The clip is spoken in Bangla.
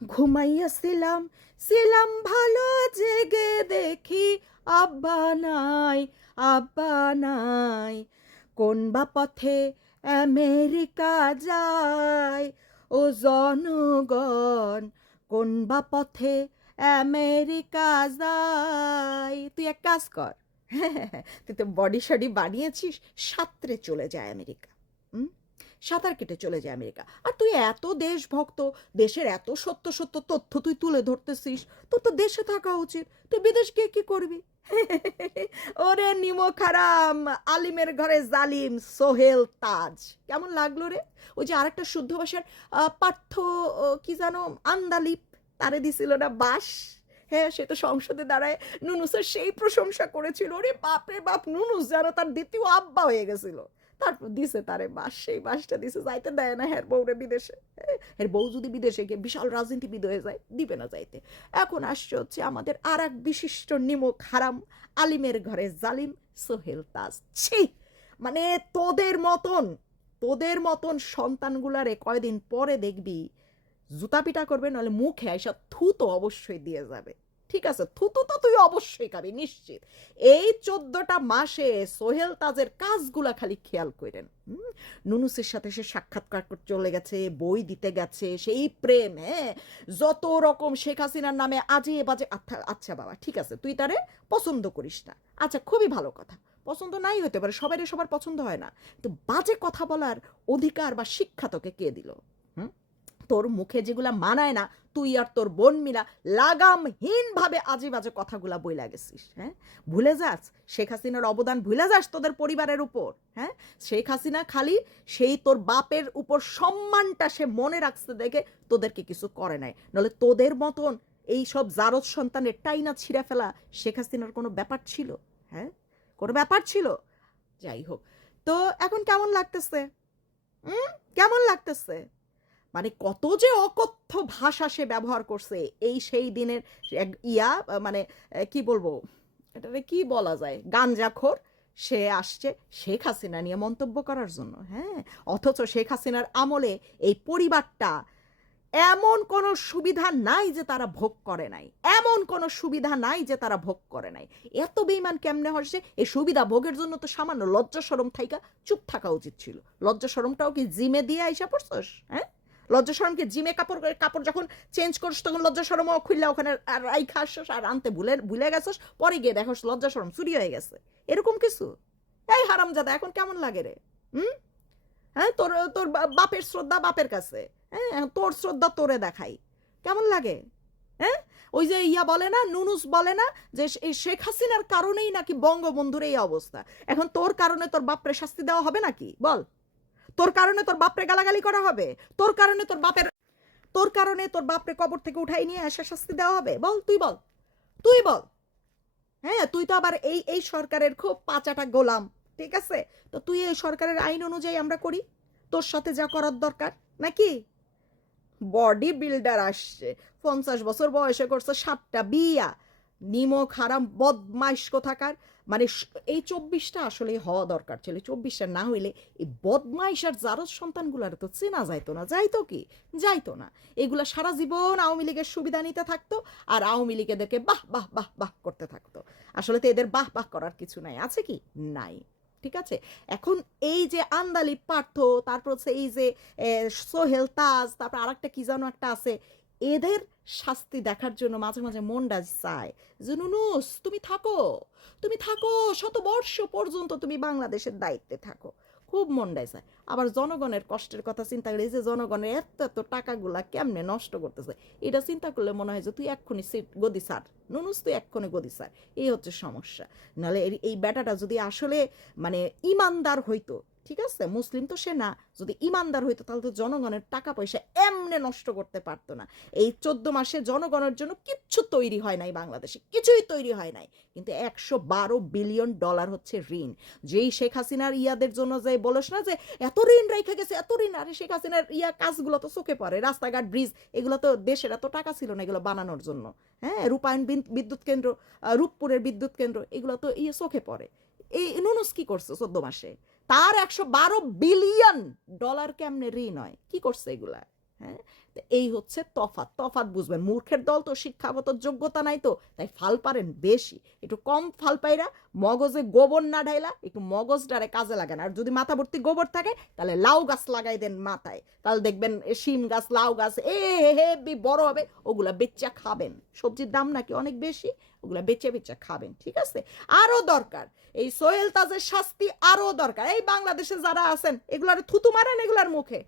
ঘুমাইয়াছিলাম ছিলাম ভালো, জেগে দেখি আব্বা নাই, আব্বা নাই। কোন বা পথে আমেরিকা যায় ও জনগণ, কোন বা পথে আমেরিকা যায়। তুই এক কাজ কর, তুই তো বডি শডি বানিয়েছিস, সাঁতরে চলে যায় আমেরিকা। হুম, সাঁতার কেটে চলে যায় আমেরিকা। আর তুই এত দেশভক্ত, দেশের এত সত্য সত্য তথ্য তুই তুলে ধরতেছিস, তোর তো দেশে থাকা উচিত। তুই বিদেশ গিয়ে কি করবি? ওরে নিমো খারাম, আলিমের ঘরে জালিম সোহেল তাজ। কেমন লাগলো রে? ওই যে আরেকটা শুদ্ধ ভাষার পাঠ্য, কি জানো, আন্দালিপ, তারে দিছিল না বাস। হ্যাঁ, সে তো সংসদে দাঁড়ায় নুনুসের সেই প্রশংসা করেছিল, ওরে বাপ রে বাপ, নুনুস যেন তার দ্বিতীয় আব্বা হয়ে গেছিল। তারপর দিছে তারে বাস, সেই বাসটা দিছে, যাইতে দেয় না হের বউরে বিদেশে। এর বউ যদি বিদেশে গিয়ে বিশাল রাজনীতিবিদ হয়ে যায়, দিবে না যাইতে। এখন আসছে হচ্ছে আমাদের আর এক বিশিষ্ট নিমক হারাম, আলিমের ঘরে জালিম সোহেল তাজ। ছি, মানে তোদের মতন সন্তানগুলারে কয়দিন পরে দেখবি জুতা পিটা করবে, নাহলে মুখে এসব থুতো অবশ্যই দিয়ে যাবে। ঠিক আছে, থুতু তো তুই অবশ্যই খাবি নিশ্চিত। এই 14টা মাসে সোহেল তাজের কাজগুলা খালি খেয়াল করেন। নুনুসের সাথে সে সাক্ষাৎকার করতে চলে গেছে, বই দিতে গেছে, সেই প্রেম, হ্যাঁ, যত রকম শেখ হাসিনার নামে আজে বাজে। আচ্ছা আচ্ছা বাবা, ঠিক আছে, তুই তারে পছন্দ করিস না, আচ্ছা খুবই ভালো কথা। পছন্দ নাই হতে পারে, সবার পছন্দ হয় না, তো বাজে কথা বলার অধিকার বা শিক্ষা তোকে কে দিল? হুম, তোর মুখে যেগুলা মানায় না, তুই আর তোর বোন মিলা লাগামহীন ভাবে আজে বাজে কথাগুলা বইলা গেছিস। হ্যাঁ, ভুলে যাস শেখ হাসিনার অবদান, ভুলে যাস তোদের পরিবারের উপর। হ্যাঁ, শেখ হাসিনা খালি সেই তোর বাপের উপর সম্মানটা সে মনে রাখতে দেখে তোদেরকে কিছু করে নাই, নলে তোদের মতন এই সব জারদ সন্তানের টাইনা ছিঁড়ে ফেলা শেখ হাসিনার কোনো ব্যাপার ছিল? হ্যাঁ, কোনো ব্যাপার ছিল? যাই হোক, তো এখন কেমন লাগতেছে? কেমন লাগতেছে? মানে কত যে অকথ্য ভাষা সে ব্যবহার করছে, এই সেই দিনের মানে কি বলবো, এটাকে কি বলা যায়, গাঞ্জাখোর। সে আসছে শেখ হাসিনা নিয়ে মন্তব্য করার জন্য। হ্যাঁ, অথচ শেখ হাসিনার আমলে এই পরিবারটা এমন কোনো সুবিধা নাই যে তারা ভোগ করে নাই, এমন কোনো সুবিধা নাই যে তারা ভোগ করে নাই। এত বেইমান কেমনে হচ্ছে? এই সুবিধা ভোগের জন্য তো সামান্য লজ্জা শরম থাইকা চুপ থাকা উচিত ছিল। লজ্জা শরমটাও কি জিমে দিয়ে আইসা পড়ছস? হ্যাঁ, লজ্জা শরমকে জিমে কাপড় কাপড় যখন চেঞ্জ করছ তখন লজ্জা শরমও খুললে ওখানে আর রাইখা আসছস, আর আনতে ভুলে ভুলে গেছস, পরে গিয়ে দেখো লজ্জা শরম চুরি হয়ে গেছে, এরকম কিছু? এই হারামজাদা, এখন কেমন লাগে রে? হুম, হ্যাঁ, তোর তোর বাপের শ্রদ্ধা বাপের কাছে, হ্যাঁ, তোর শ্রদ্ধা তোরে দেখাই, কেমন লাগে? হ্যাঁ, ওই যে ইয়া বলে না, নুনুস বলে না যে এই শেখ হাসিনার কারণেই নাকি বঙ্গবন্ধুর এই অবস্থা। এখন তোর কারণে তোর বাপরে শাস্তি দেওয়া হবে নাকি বল? তোর কারণে তোর বাপরে গালাগালি করা হবে? তোর কারণে তোর বাপরে কবর থেকে উঠাই নিয়ে আসা শাস্তি দেওয়া হবে? বল, তুই বল, তুই বল। হ্যাঁ, তুই তো আবার এই এই সরকারের খুব পাচাটা গোলাম। ঠিক আছে, তো তুই এই সরকারের আইন অনুযায়ী আমরা করি, তোর সাথে যা করার দরকার নাকি? বডি বিল্ডার আসছে, 50 বছর বয়সে করছে 7টা বিয়া, নিমক হারাম বদমাইশ কোথাকার। মানে এই 24টা আসলে হওয়া দরকার ছিল, 24টা না হইলে এই বদমাইশ আর জারজ সন্তানগুলার তো চেনা যাইতো না। যাইতো কি? যাইতো না। এগুলা সারা জীবন আওয়ামী লীগের সুবিধা নিতে থাকতো, আর আওয়ামী লীগ এদেরকে বাহ বাহ বাহ বাহ করতে থাকতো। আসলে তো এদের বাহ বাহ করার কিছু নাই, আছে কি? নাই। ঠিক আছে, এখন এই যে আন্দালিব পার্থ, তারপর হচ্ছে এই যে সোহেল তাজ, তারপর আরেকটা কি যেন একটা আছে, এদের শাস্তি দেখার জন্য মাঝে মাঝে মনটা চায় যে নুনুস তুমি থাকো, 100 বর্ষ পর্যন্ত তুমি বাংলাদেশের দায়িত্বে থাকো, খুব মনটাই চায়। আবার জনগণের কষ্টের কথা চিন্তা করে, এই যে জনগণের এত এত টাকাগুলা কেমনে নষ্ট করতেছে, এটা চিন্তা করলে মনে হয় যে তুই এক্ষুনি সিট গদি সার, নুনুস তুই এক্ষুনি গদি সার। এই হচ্ছে সমস্যা। নাহলে এই ব্যাটাটা যদি আসলে মানে ইমানদার হইতো, ঠিক আছে, মুসলিম তো সে না, যদি ইমানদার হইতো তাহলে তো জনগণের টাকা পয়সা এমনে নষ্ট করতে পারতো না। এই 14 মাসে জনগণের জন্য কিচ্ছু তৈরি হয় নাই বাংলাদেশে, কিছুই তৈরি হয় নাই, কিন্তু $112 বিলিয়ন হচ্ছে ঋণ। যেই শেখ হাসিনার ইয়াদের জন্য যে বলস না যে এত ঋণ রেখে গেছে, এত ঋণ, আরে শেখ হাসিনার ইয়া কাজগুলো তো চোখে পড়ে, রাস্তাঘাট ব্রিজ, এগুলো তো দেশের এত টাকা ছিল না এগুলো বানানোর জন্য। হ্যাঁ, রূপায়ণ বিদ্যুৎ কেন্দ্র, রূপপুরের বিদ্যুৎ কেন্দ্র, এগুলো তো ইয়ে চোখে পড়ে। এই নুনুস কি করছে 14 মাসে? তার $112 বিলিয়ন কেমনে ঋণ হয়? কি করছে এগুলা? হ্যাঁ, তো এই হচ্ছে তফাৎ। তফাৎ বুঝবেন, মূর্খের দল তো, শিক্ষাগত যোগ্যতা নাই তো, তাই ফাল পারেন বেশি। একটু কম ফাল পাইরা মগজে গোবর না ঢাইলা একটু মগজটারে কাজে লাগান। আর যদি মাথা ভর্তি গোবর থাকে তাহলে লাউ গাছ লাগাই দেন মাথায়, তাহলে দেখবেন শিম গাছ, লাউ গাছ হেবি বড় হবে, ওগুলা বেচা খাবেন। সবজির দাম নাকি অনেক বেশি, ওগুলা বেচে বেচে খাবেন, ঠিক আছে? আরো দরকার এই সোহেল তাজের শাস্তি, আরো দরকার। এই বাংলাদেশে যারা আছেন এগুলার থুতু মারেন এগুলার মুখে,